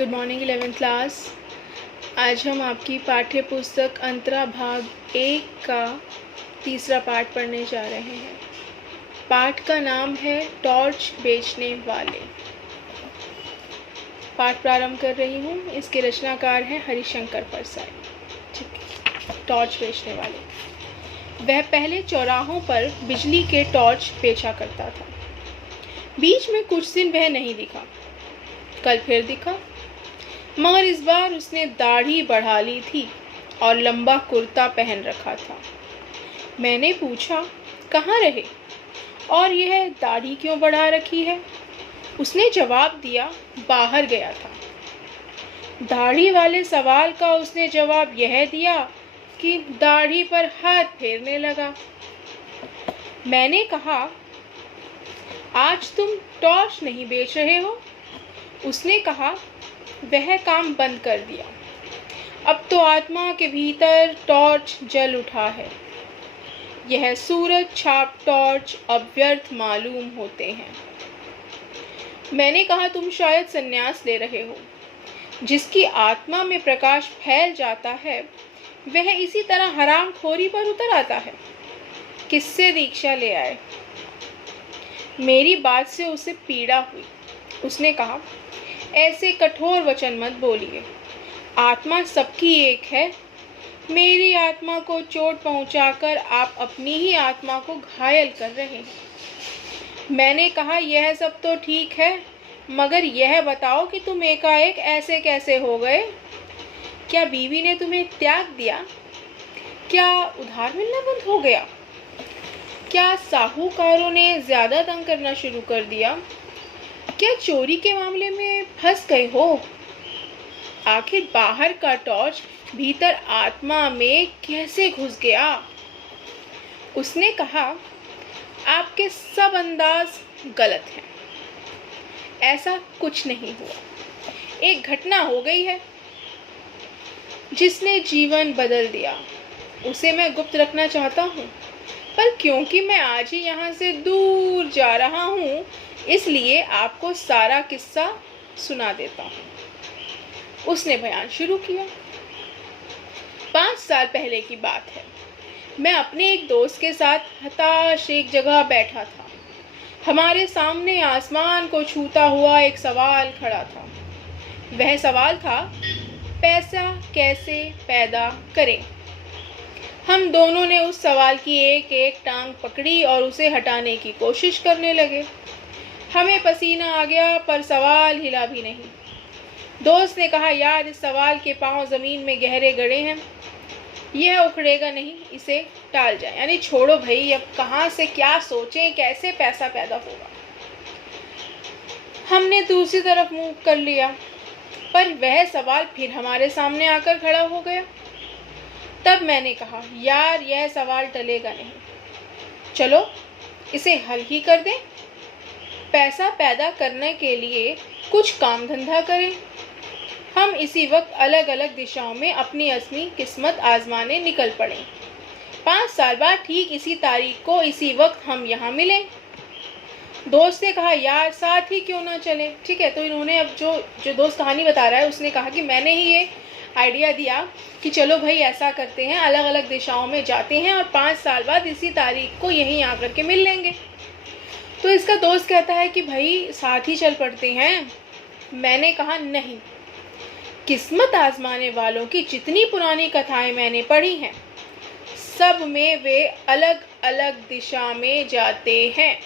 Good morning 11th class. आज हम आपकी पाठ्य पुस्तक अंतरा भाग 1 का तीसरा पाठ पढ़ने जा रहे हैं। पाठ का नाम है टॉर्च बेचने वाले। पाठ प्रारंभ कर रही हूँ। इसके रचनाकार हैं हरिशंकर प्रसाद। ठीक है। टॉर्च बेचने वाले। वह पहले चौराहों पर बिजली के टॉर्च बेचा करता था। बीच में कुछ दिन वह नहीं दिखा। कल फिर दिखा, मगर इस बार उसने दाढ़ी बढ़ा ली थी और लंबा कुर्ता पहन रखा था। मैंने पूछा, कहाँ रहे और यह दाढ़ी क्यों बढ़ा रखी है? उसने जवाब दिया, बाहर गया था। दाढ़ी वाले सवाल का उसने जवाब यह दिया कि दाढ़ी पर हाथ फेरने लगा। मैंने कहा, आज तुम टॉर्च नहीं बेच रहे हो? उसने कहा, वह काम बंद कर दिया। अब तो आत्मा के भीतर टॉर्च जल उठा है। यह सूरज छाप टॉर्च अब व्यर्थ मालूम होते हैं। मैंने कहा, तुम शायद संन्यास ले रहे हो। जिसकी आत्मा में प्रकाश फैल जाता है वह इसी तरह हरामखोरी पर उतर आता है। किससे दीक्षा ले आए? मेरी बात से उसे पीड़ा हुई। उसने कहा, ऐसे कठोर वचन मत बोलिए। आत्मा सबकी एक है। मेरी आत्मा को चोट पहुंचाकर आप अपनी ही आत्मा को घायल कर रहे हैं। मैंने कहा, यह सब तो ठीक है, मगर यह बताओ कि तुम एकाएक ऐसे कैसे हो गए? क्या बीवी ने तुम्हें त्याग दिया? क्या उधार मिलना बंद हो गया? क्या साहूकारों ने ज्यादा तंग करना शुरू कर दिया? क्या चोरी के मामले में फंस गए हो? आखिर बाहर का टॉर्च भीतर आत्मा में कैसे घुस गया? उसने कहा, आपके सब अंदाज गलत हैं। ऐसा कुछ नहीं हुआ। एक घटना हो गई है जिसने जीवन बदल दिया। उसे मैं गुप्त रखना चाहता हूँ, पर क्योंकि मैं आज ही यहाँ से दूर जा रहा हूँ, इसलिए आपको सारा किस्सा सुना देता हूँ। उसने बयान शुरू किया। 5 साल पहले की बात है। मैं अपने एक दोस्त के साथ हताश एक जगह बैठा था। हमारे सामने आसमान को छूता हुआ एक सवाल खड़ा था। वह सवाल था, पैसा कैसे पैदा करें? हम दोनों ने उस सवाल की एक एक टांग पकड़ी और उसे हटाने की कोशिश करने लगे। हमें पसीना आ गया, पर सवाल हिला भी नहीं। दोस्त ने कहा, यार, इस सवाल के पांव जमीन में गहरे गड़े हैं, यह उखड़ेगा नहीं, इसे टाल जाए। यानी छोड़ो भाई, अब कहाँ से क्या सोचें, कैसे पैसा पैदा होगा। हमने दूसरी तरफ मुंह कर लिया, पर वह सवाल फिर हमारे सामने आकर खड़ा हो गया। तब मैंने कहा, यार, यह सवाल टलेगा नहीं, चलो इसे हल ही कर दें। पैसा पैदा करने के लिए कुछ काम धंधा करें। हम इसी वक्त अलग अलग दिशाओं में अपनी असली किस्मत आजमाने निकल पड़े। 5 साल बाद ठीक इसी तारीख को इसी वक्त हम यहाँ मिले। दोस्त ने कहा, यार, साथ ही क्यों ना चले? ठीक है। तो इन्होंने अब जो दोस्त कहानी बता रहा है, उसने कहा कि मैंने ही ये आइडिया दिया कि चलो भाई ऐसा करते हैं, अलग अलग दिशाओं में जाते हैं और 5 साल बाद इसी तारीख को यहीं आकर के मिल लेंगे। तो इसका दोस्त कहता है कि भाई साथ ही चल पड़ते हैं। मैंने कहा, नहीं, किस्मत आजमाने वालों की जितनी पुरानी कथाएं मैंने पढ़ी हैं, सब में वे अलग अलग दिशा में जाते हैं।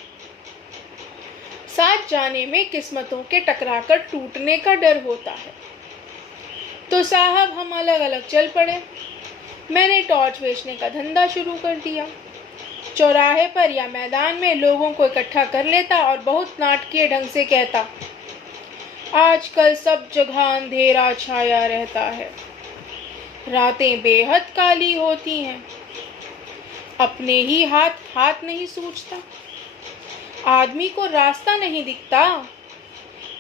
साथ जाने में किस्मतों के टकराकर टूटने का डर होता है। तो साहब, हम अलग अलग चल पड़े। मैंने टॉर्च बेचने का धंधा शुरू कर दिया। चौराहे पर या मैदान में लोगों को इकट्ठा कर लेता और बहुत नाटकीय ढंग से कहता, आजकल सब जगह अंधेरा छाया रहता है, रातें बेहद काली होती हैं, अपने ही हाथ नहीं सूझता, आदमी को रास्ता नहीं दिखता,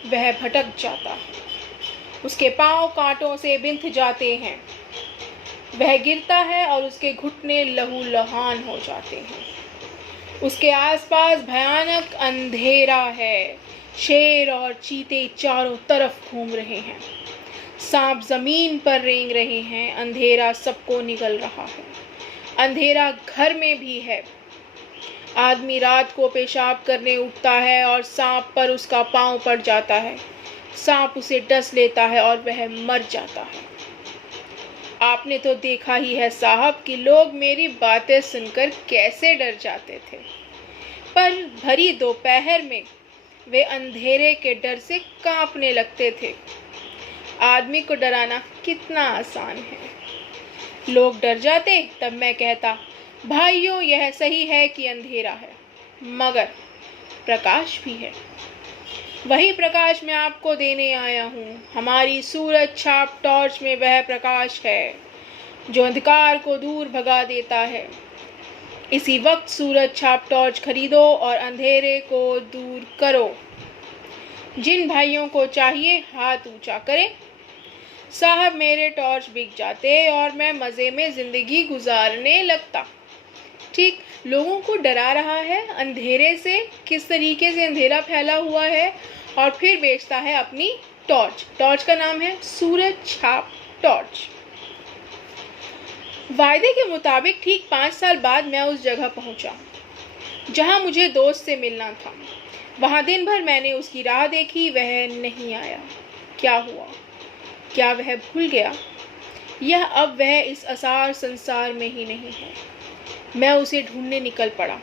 वह भटक जाता है, उसके पांव कांटों से बिंध जाते हैं, वह गिरता है और उसके घुटने लहूलुहान हो जाते हैं, उसके आसपास भयानक अंधेरा है, शेर और चीते चारों तरफ घूम रहे हैं। सांप जमीन पर रेंग रहे हैं, अंधेरा सबको निगल रहा है, अंधेरा घर में भी है। आदमी रात को पेशाब करने उठता है और सांप पर उसका पांव पड़ जाता है, सांप उसे डस लेता है और वह मर जाता है। आपने तो देखा ही है साहब कि लोग मेरी बातें सुनकर कैसे डर जाते थे, पर भरी दोपहर में वे अंधेरे के डर से कांपने लगते थे। आदमी को डराना कितना आसान है। लोग डर जाते, तब मैं कहता, भाइयों यह सही है कि अंधेरा है, मगर प्रकाश भी है। वही प्रकाश मैं आपको देने आया हूँ। हमारी सूरज छाप टॉर्च में वह प्रकाश है जो अंधकार को दूर भगा देता है। इसी वक्त सूरज छाप टॉर्च खरीदो और अंधेरे को दूर करो। जिन भाइयों को चाहिए हाथ ऊंचा करें। साहब मेरे टॉर्च बिक जाते और मैं मज़े में ज़िंदगी गुजारने लगता। ठीक लोगों को डरा रहा है अंधेरे से, किस तरीके से अंधेरा फैला हुआ है, और फिर बेचता है अपनी टॉर्च। टॉर्च का नाम है सूरज छाप टॉर्च। वायदे के मुताबिक ठीक 5 साल बाद मैं उस जगह पहुंचा जहां मुझे दोस्त से मिलना था। वहां दिन भर मैंने उसकी राह देखी, वह नहीं आया। क्या हुआ? क्या वह भूल गया? यह अब वह इस असार संसार में ही नहीं है। मैं उसे ढूंढने निकल पड़ा।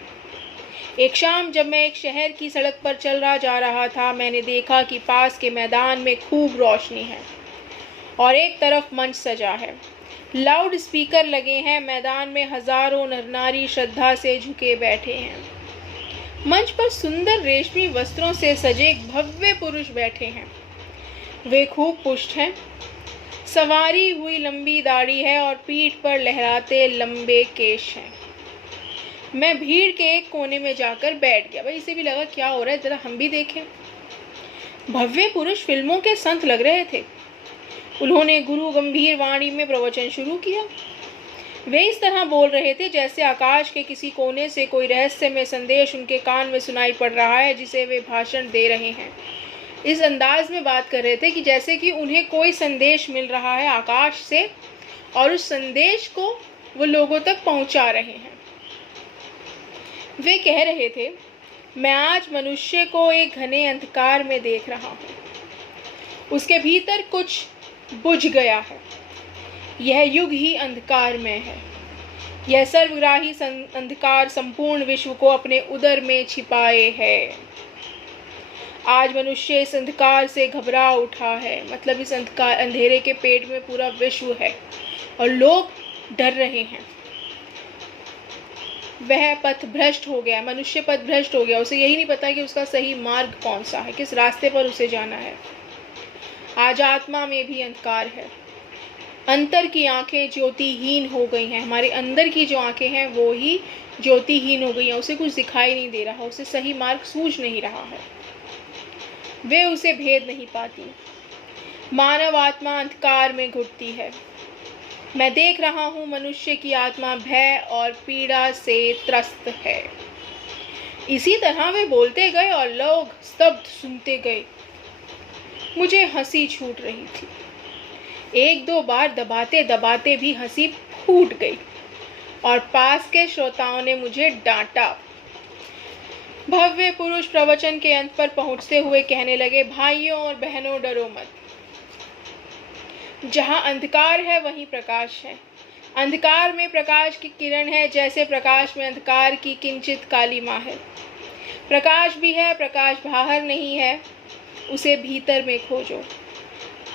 एक शाम जब मैं एक शहर की सड़क पर जा रहा था, मैंने देखा कि पास के मैदान में खूब रोशनी है और एक तरफ मंच सजा है, लाउड स्पीकर लगे हैं। मैदान में हजारों नर नारी श्रद्धा से झुके बैठे हैं। मंच पर सुंदर रेशमी वस्त्रों से सजे एक भव्य पुरुष बैठे हैं। वे खूब पुष्ट हैं, संवारी हुई लंबी दाढ़ी है और पीठ पर लहराते लंबे केश हैं। मैं भीड़ के एक कोने में जाकर बैठ गया। भाई इसे भी लगा क्या हो रहा है, जरा हम भी देखें। भव्य पुरुष फिल्मों के संत लग रहे थे। उन्होंने गुरु गंभीर वाणी में प्रवचन शुरू किया। वे इस तरह बोल रहे थे जैसे आकाश के किसी कोने से कोई रहस्यमय संदेश उनके कान में सुनाई पड़ रहा है, जिसे वे भाषण दे रहे हैं। इस अंदाज में बात कर रहे थे कि जैसे कि उन्हें कोई संदेश मिल रहा है आकाश से और उस संदेश को वो लोगों तक पहुंचा रहे हैं। वे कह रहे थे, मैं आज मनुष्य को एक घने अंधकार में देख रहा हूँ। उसके भीतर कुछ बुझ गया है। यह युग ही अंधकार में है। यह सर्वग्राही अंधकार संपूर्ण विश्व को अपने उदर में छिपाए है। आज मनुष्य इस अंधकार से घबरा उठा है। मतलब इस अंधकार अंधेरे के पेट में पूरा विश्व है और लोग डर रहे हैं। वह पथ भ्रष्ट हो गया, मनुष्य पथ भ्रष्ट हो गया। उसे यही नहीं पता कि उसका सही मार्ग कौन सा है, किस रास्ते पर उसे जाना है। आज आत्मा में भी अंधकार है। अंतर की आंखें ज्योतिहीन हो गई हैं। हमारे अंदर की जो आंखें हैं वो ही ज्योतिहीन हो गई हैं। उसे कुछ दिखाई नहीं दे रहा, उसे सही मार्ग सूझ नहीं रहा है, वे उसे भेद नहीं पाती। मानव आत्मा अंधकार में घुटती है। मैं देख रहा हूँ मनुष्य की आत्मा भय और पीड़ा से त्रस्त है। इसी तरह वे बोलते गए और लोग स्तब्ध सुनते गए। मुझे हंसी छूट रही थी। 1-2 बार दबाते दबाते भी हंसी फूट गई और पास के श्रोताओं ने मुझे डांटा। भव्य पुरुष प्रवचन के अंत पर पहुंचते हुए कहने लगे, भाइयों और बहनों डरो मत। जहां अंधकार है वहीं प्रकाश है। अंधकार में प्रकाश की किरण है, जैसे प्रकाश में अंधकार की किंचित कालिमा है। प्रकाश भी है, प्रकाश बाहर नहीं है, उसे भीतर में खोजो।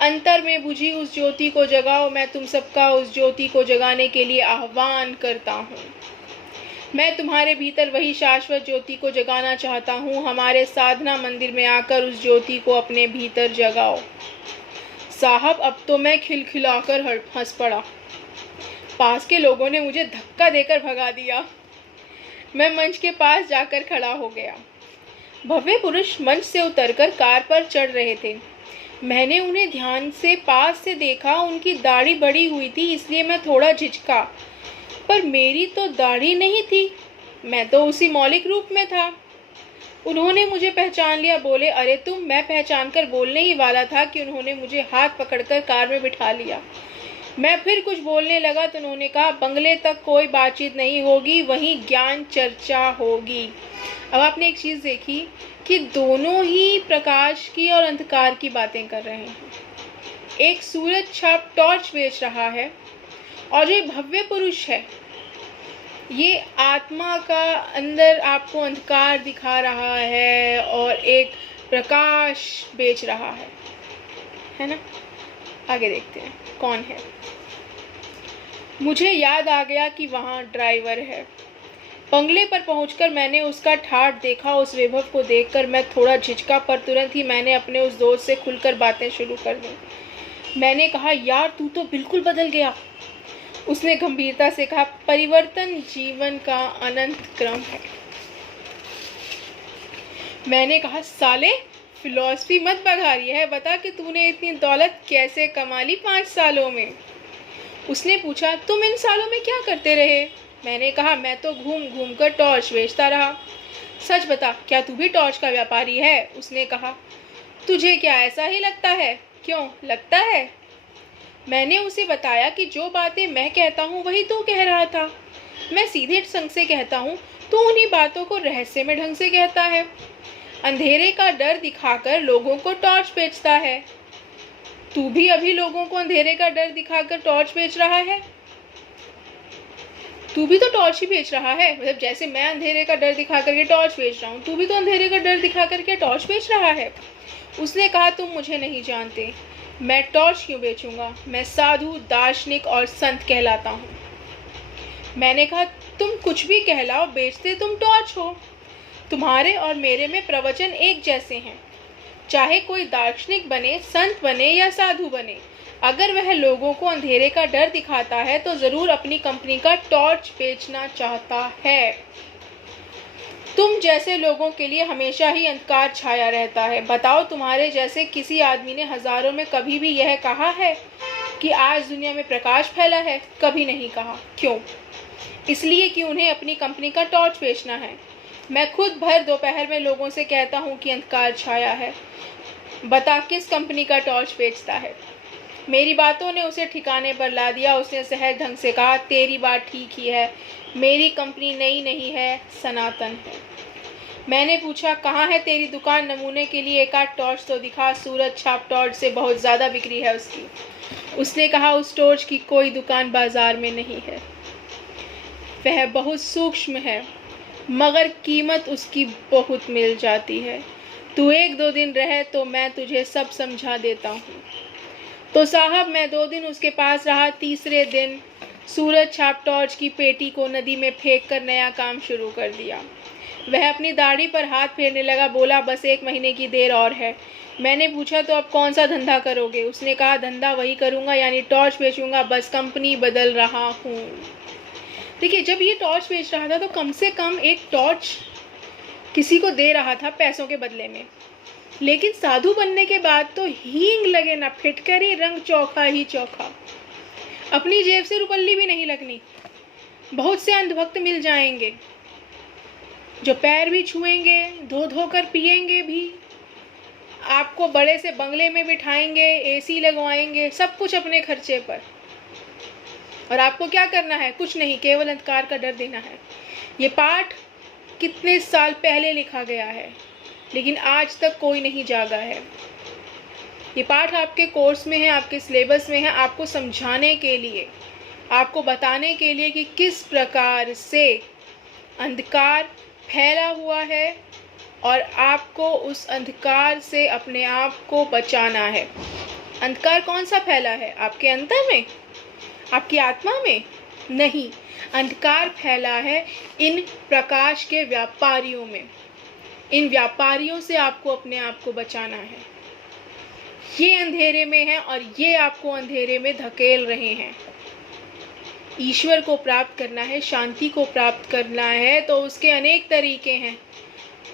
अंतर में बुझी उस ज्योति को जगाओ। मैं तुम सबका उस ज्योति को जगाने के लिए आह्वान करता हूँ। मैं तुम्हारे भीतर वही शाश्वत ज्योति को जगाना चाहता हूँ। हमारे साधना मंदिर में आकर उस ज्योति को अपने भीतर जगाओ। साहब अब तो मैं खिलखिलाकर हंस पड़ा। पास के लोगों ने मुझे धक्का देकर भगा दिया। मैं मंच के पास जाकर खड़ा हो गया। भव्य पुरुष मंच से उतरकर कार पर चढ़ रहे थे। मैंने उन्हें ध्यान से पास से देखा। उनकी दाढ़ी बड़ी हुई थी, इसलिए मैं थोड़ा झिझका, पर मेरी तो दाढ़ी नहीं थी। मैं तो उसी मौलिक रूप में था। उन्होंने मुझे पहचान लिया, बोले, अरे तुम। मैं पहचान कर बोलने ही वाला था कि उन्होंने मुझे हाथ पकड़कर कार में बिठा लिया। मैं फिर कुछ बोलने लगा तो उन्होंने कहा, बंगले तक कोई बातचीत नहीं होगी, वहीं ज्ञान चर्चा होगी। अब आपने एक चीज़ देखी कि दोनों ही प्रकाश की और अंधकार की बातें कर रहे हैं। एक सूरज छाप टॉर्च बेच रहा है और जो भव्य पुरुष है ये आत्मा का अंदर आपको अंधकार दिखा रहा है और एक प्रकाश बेच रहा है ना। आगे देखते हैं कौन है। मुझे याद आ गया कि वहाँ ड्राइवर है। बंगले पर पहुंचकर मैंने उसका ठाठ देखा। उस वैभव को देखकर मैं थोड़ा झिझका, पर तुरंत ही मैंने अपने उस दोस्त से खुलकर बातें शुरू कर दी। मैंने कहा, यार तू तो बिल्कुल बदल गया। उसने गंभीरता से कहा, परिवर्तन जीवन का अनंत क्रम है। मैंने कहा, साले फिलॉसफी मत बघा रही है, बता कि तूने इतनी दौलत कैसे कमा ली 5 सालों में। उसने पूछा, तुम इन सालों में क्या करते रहे? मैंने कहा, मैं तो घूम घूम कर टॉर्च बेचता रहा। सच बता, क्या तू भी टॉर्च का व्यापारी है? उसने कहा, तुझे क्या ऐसा ही लगता है? क्यों लगता है? मैंने उसे बताया कि जो बातें मैं कहता हूँ वही तू कह रहा था। मैं सीधे संग से कहता हूँ, तू उन्हीं बातों को रहस्य में ढंग से कहता है। अंधेरे का डर दिखाकर लोगों को टॉर्च बेचता है। तू भी अभी लोगों को अंधेरे का डर दिखाकर टॉर्च बेच रहा है। तू भी तो टॉर्च ही बेच रहा है। मतलब जैसे मैं अंधेरे का डर दिखा करके टॉर्च बेच रहा हूँ, तू भी तो अंधेरे का डर दिखा करके टॉर्च बेच रहा है। उसने कहा, तुम मुझे नहीं जानते, मैं टॉर्च क्यों बेचूंगा? मैं साधु, दार्शनिक और संत कहलाता हूँ। मैंने कहा, तुम कुछ भी कहलाओ, बेचते तुम टॉर्च हो। तुम्हारे और मेरे में प्रवचन एक जैसे हैं। चाहे कोई दार्शनिक बने, संत बने या साधु बने, अगर वह लोगों को अंधेरे का डर दिखाता है तो ज़रूर अपनी कंपनी का टॉर्च बेचना चाहता है। तुम जैसे लोगों के लिए हमेशा ही अंधकार छाया रहता है। बताओ, तुम्हारे जैसे किसी आदमी ने हजारों में कभी भी यह कहा है कि आज दुनिया में प्रकाश फैला है? कभी नहीं कहा। क्यों? इसलिए कि उन्हें अपनी कंपनी का टॉर्च बेचना है। मैं खुद भर दोपहर में लोगों से कहता हूँ कि अंधकार छाया है। बता, किस कंपनी का टॉर्च बेचता है? मेरी बातों ने उसे ठिकाने पर ला दिया। उसने सहज ढंग से कहा, तेरी बात ठीक ही है, मेरी कंपनी नई नहीं है, सनातन है। मैंने पूछा, कहाँ है तेरी दुकान? नमूने के लिए एक आध टॉर्च तो दिखा। सूरज छाप टॉर्च से बहुत ज़्यादा बिक्री है उसकी। उसने कहा, उस टॉर्च की कोई दुकान बाजार में नहीं है। वह बहुत सूक्ष्म है, मगर कीमत उसकी बहुत मिल जाती है। तू 1-2 दिन रहे तो मैं तुझे सब समझा देता हूँ। तो साहब मैं 2 दिन उसके पास रहा। तीसरे दिन सूरज छाप टॉर्च की पेटी को नदी में फेंक कर नया काम शुरू कर दिया। वह अपनी दाढ़ी पर हाथ फेरने लगा, बोला, बस 1 महीने की देर और है। मैंने पूछा, तो अब कौन सा धंधा करोगे? उसने कहा, धंधा वही करूँगा, यानी टॉर्च बेचूंगा, बस कंपनी बदल रहा हूँ। देखिए, जब ये टॉर्च बेच रहा था तो कम से कम एक टॉर्च किसी को दे रहा था पैसों के बदले में, लेकिन साधु बनने के बाद तो हींग लगे ना फिटकरी, रंग चौखा ही चौखा। अपनी जेब से रुपल्ली भी नहीं लगनी। बहुत से अंधभक्त मिल जाएंगे जो पैर भी छुएंगे, धो धो कर पिएंगे भी, आपको बड़े से बंगले में बिठाएंगे, एसी लगवाएंगे, सब कुछ अपने खर्चे पर। और आपको क्या करना है? कुछ नहीं, केवल अंधकार का डर देना है। ये पाठ कितने साल पहले लिखा गया है, लेकिन आज तक कोई नहीं जागा है। ये पाठ आपके कोर्स में है, आपके सिलेबस में है, आपको समझाने के लिए, आपको बताने के लिए कि किस प्रकार से अंधकार फैला हुआ है और आपको उस अंधकार से अपने आप को बचाना है। अंधकार कौन सा फैला है? आपके अंतर में, आपकी आत्मा में? नहीं, अंधकार फैला है इन प्रकाश के व्यापारियों में। इन व्यापारियों से आपको अपने आप को बचाना है। ये अंधेरे में है और ये आपको अंधेरे में धकेल रहे हैं। ईश्वर को प्राप्त करना है, शांति को प्राप्त करना है, तो उसके अनेक तरीके हैं।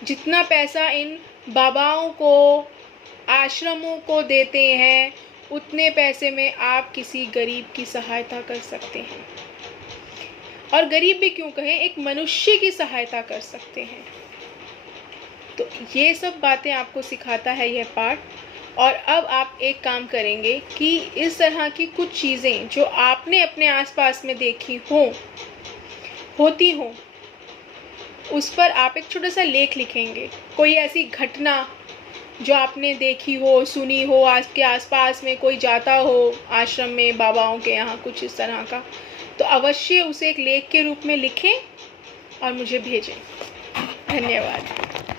जितना पैसा इन बाबाओं को, आश्रमों को देते हैं, उतने पैसे में आप किसी गरीब की सहायता कर सकते हैं। और गरीब भी क्यों कहें, एक मनुष्य की सहायता कर सकते हैं। तो ये सब बातें आपको सिखाता है यह पाठ। और अब आप एक काम करेंगे कि इस तरह की कुछ चीज़ें जो आपने अपने आसपास में देखी होती हों, उस पर आप एक छोटा सा लेख लिखेंगे। कोई ऐसी घटना जो आपने देखी हो, सुनी हो, आपके आसपास में कोई जाता हो आश्रम में, बाबाओं के यहाँ, कुछ इस तरह का, तो अवश्य उसे एक लेख के रूप में लिखें और मुझे भेजें। धन्यवाद।